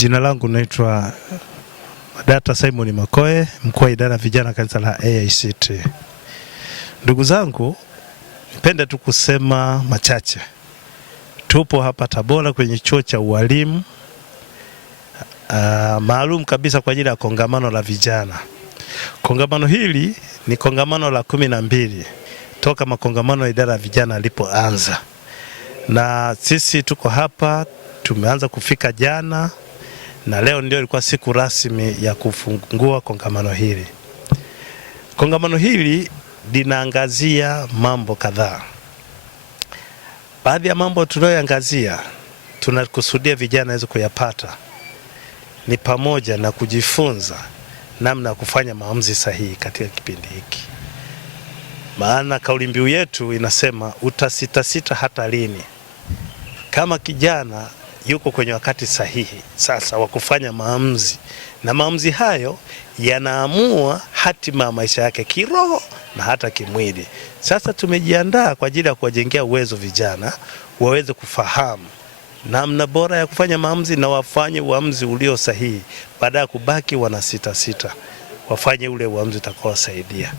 Jina langu naitwa Dr. Simon Makoe, mkuu wa idara vijana kanisa la AICT. Ndugu zangu, nipende tu kusema machache. Tupo hapa Tabora kwenye chuo cha ualimu maalum kabisa kwa ajili ya kongamano la vijana. Kongamano hili ni kongamano la 12 toka makongamano ya idara ya vijana yalipoanza. Na sisi tuko hapa, tumeanza kufika jana na leo ndio ilikuwa siku rasmi ya kufungua kongamano hili. Kongamano hili linaangazia mambo kadhaa. Baadhi ya mambo tunayoangazia, tunakusudia vijana waweze kuyapata, ni pamoja na kujifunza namna ya kufanya maamuzi sahihi katika kipindi hiki. Maana kauli mbiu yetu inasema utasitasita hata lini? Kama kijana yuko kwenye wakati sahihi sasa wa kufanya maamuzi, na maamuzi hayo yanaamua hatima ya maisha yake kiroho na hata kimwili. Sasa tumejiandaa kwa ajili ya kuwajengea uwezo vijana waweze kufahamu namna bora ya kufanya maamuzi na wafanye uamuzi ulio sahihi, baada ya kubaki wana sita, wafanye ule uamuzi utakaowasaidia.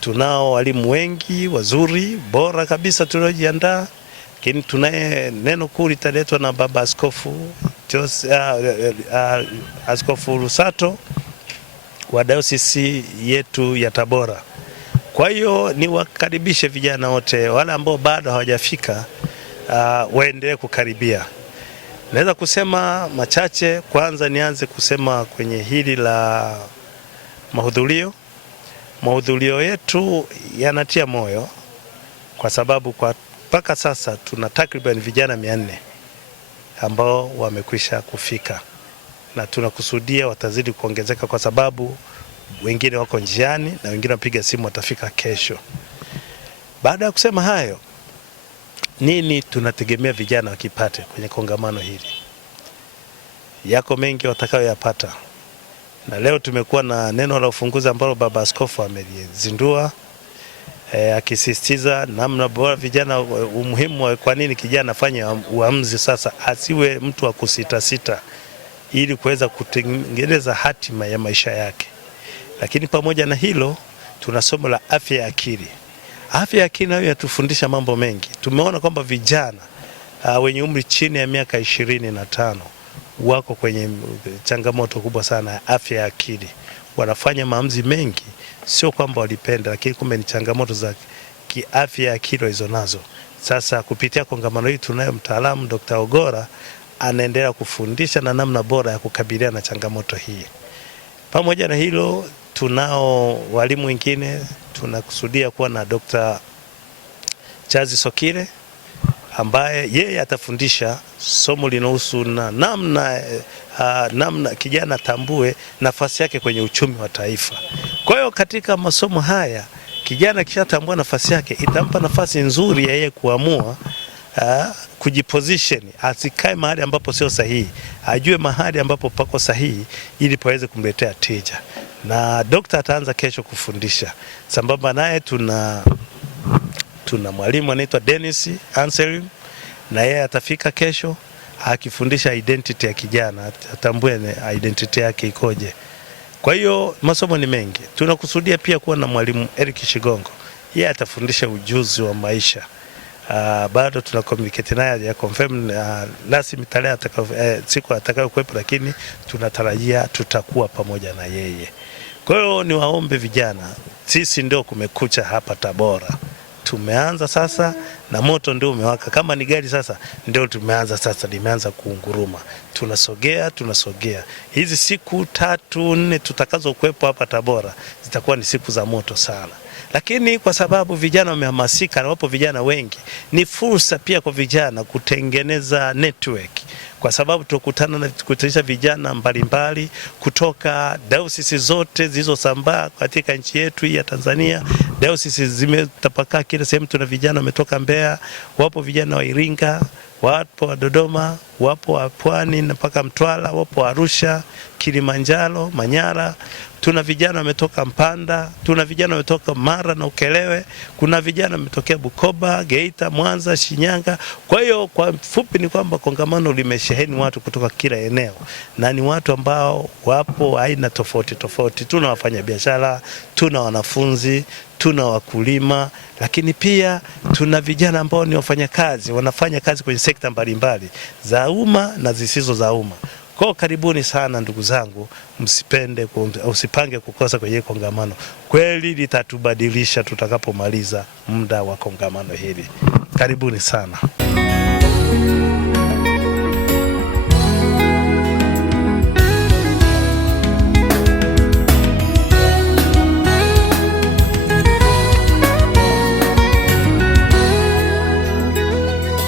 Tunao walimu wengi wazuri bora kabisa tuliojiandaa, lakini tunaye neno kuu litaletwa na Baba Askofu Lusato wa dayosisi yetu ya Tabora. Kwa hiyo ni wakaribishe vijana wote, wale ambao bado hawajafika waendelee kukaribia. Naweza kusema machache. Kwanza nianze kusema kwenye hili la mahudhurio. Mahudhurio yetu yanatia moyo kwa sababu mpaka sasa tuna takriban vijana 400 ambao wamekwisha kufika, na tunakusudia watazidi kuongezeka kwa sababu wengine wako njiani na wengine wapiga simu watafika kesho. Baada ya kusema hayo, nini tunategemea vijana wakipate kwenye kongamano hili? Yako mengi watakayoyapata, na leo tumekuwa na neno la ufunguzi ambalo Baba Askofu amelizindua, akisisitiza namna bora vijana, umuhimu wa kwa nini kijana afanye uamuzi sasa, asiwe mtu wa kusita ili kuweza kutengeneza hatima ya maisha yake. Lakini pamoja na hilo, tuna somo la afya ya akili. Afya ya akili nayo yatufundisha mambo mengi. Tumeona kwamba vijana wenye umri chini ya miaka 25 wako kwenye changamoto kubwa sana ya afya ya akili. Wanafanya maamuzi mengi, sio kwamba walipenda, lakini kumbe ni changamoto za kiafya ya akili walizonazo. Sasa kupitia kongamano hili tunaye mtaalamu Dr. Ogora anaendelea kufundisha na namna bora ya kukabiliana na changamoto hii. Pamoja na hilo, tunao walimu wengine. Tunakusudia kuwa na Dr. Chazi Sokire ambaye yeye atafundisha somo linahusu na namna kijana tambue nafasi yake kwenye uchumi wa taifa. Kwa hiyo katika masomo haya, kijana kishatambua nafasi yake, itampa nafasi nzuri ya yeye kuamua kujiposition, asikae mahali ambapo sio sahihi, ajue mahali ambapo pako sahihi ili paweze kumletea tija. Na Dr. ataanza kesho kufundisha. Sambamba naye tuna mwalimu anaitwa Dennis Anselm, na yeye atafika kesho akifundisha identity ya kijana, atambue identity yake ikoje. Kwa hiyo masomo ni mengi. Tunakusudia pia kuwa na mwalimu Eric Shigongo, yeye atafundisha ujuzi wa maisha. Bado tuna communicate naye ya confirm rasmi tarehe siku atakayokuwepo, lakini tunatarajia tutakuwa pamoja na yeye. Kwa hiyo ni waombe vijana, sisi ndio kumekucha hapa Tabora. Tumeanza sasa na moto ndio umewaka. Kama ni gari sasa ndio tumeanza sasa, limeanza kuunguruma. Tunasogea. Hizi siku 3-4 tutakazo kuwepo hapa Tabora zitakuwa ni siku za moto sana. Lakini kwa sababu vijana wamehamasika na wapo vijana wengi, ni fursa pia kwa vijana kutengeneza network, kwa sababu tukutana na kutanisha vijana mbalimbali kutoka dayosisi zote zilizosambaa katika nchi yetu ya Tanzania. Dayosisi zimetapakaa kila sehemu. Tuna vijana wametoka Mbeya, wapo vijana wa Iringa, wapo wa Dodoma, wapo wa Pwani mpaka Mtwara, wapo wa Arusha, Kilimanjaro, Manyara. Tuna vijana wametoka Mpanda, tuna vijana wametoka Mara na Ukerewe, kuna vijana wametokea Bukoba, Geita, Mwanza, Shinyanga. Kwa hiyo kwa fupi ni kwamba kongamano limesheheni watu kutoka kila eneo, na ni watu ambao wapo aina tofauti tofauti. Tuna wafanyabiashara, tuna wanafunzi, tuna wakulima, lakini pia tuna vijana ambao ni wafanyakazi, wanafanya kazi kwenye sekta mbalimbali za umma na zisizo za umma. Kwa karibuni sana ndugu zangu, usipange kukosa kwenye kongamano. Kweli litatubadilisha tutakapomaliza muda wa kongamano hili. Karibuni sana.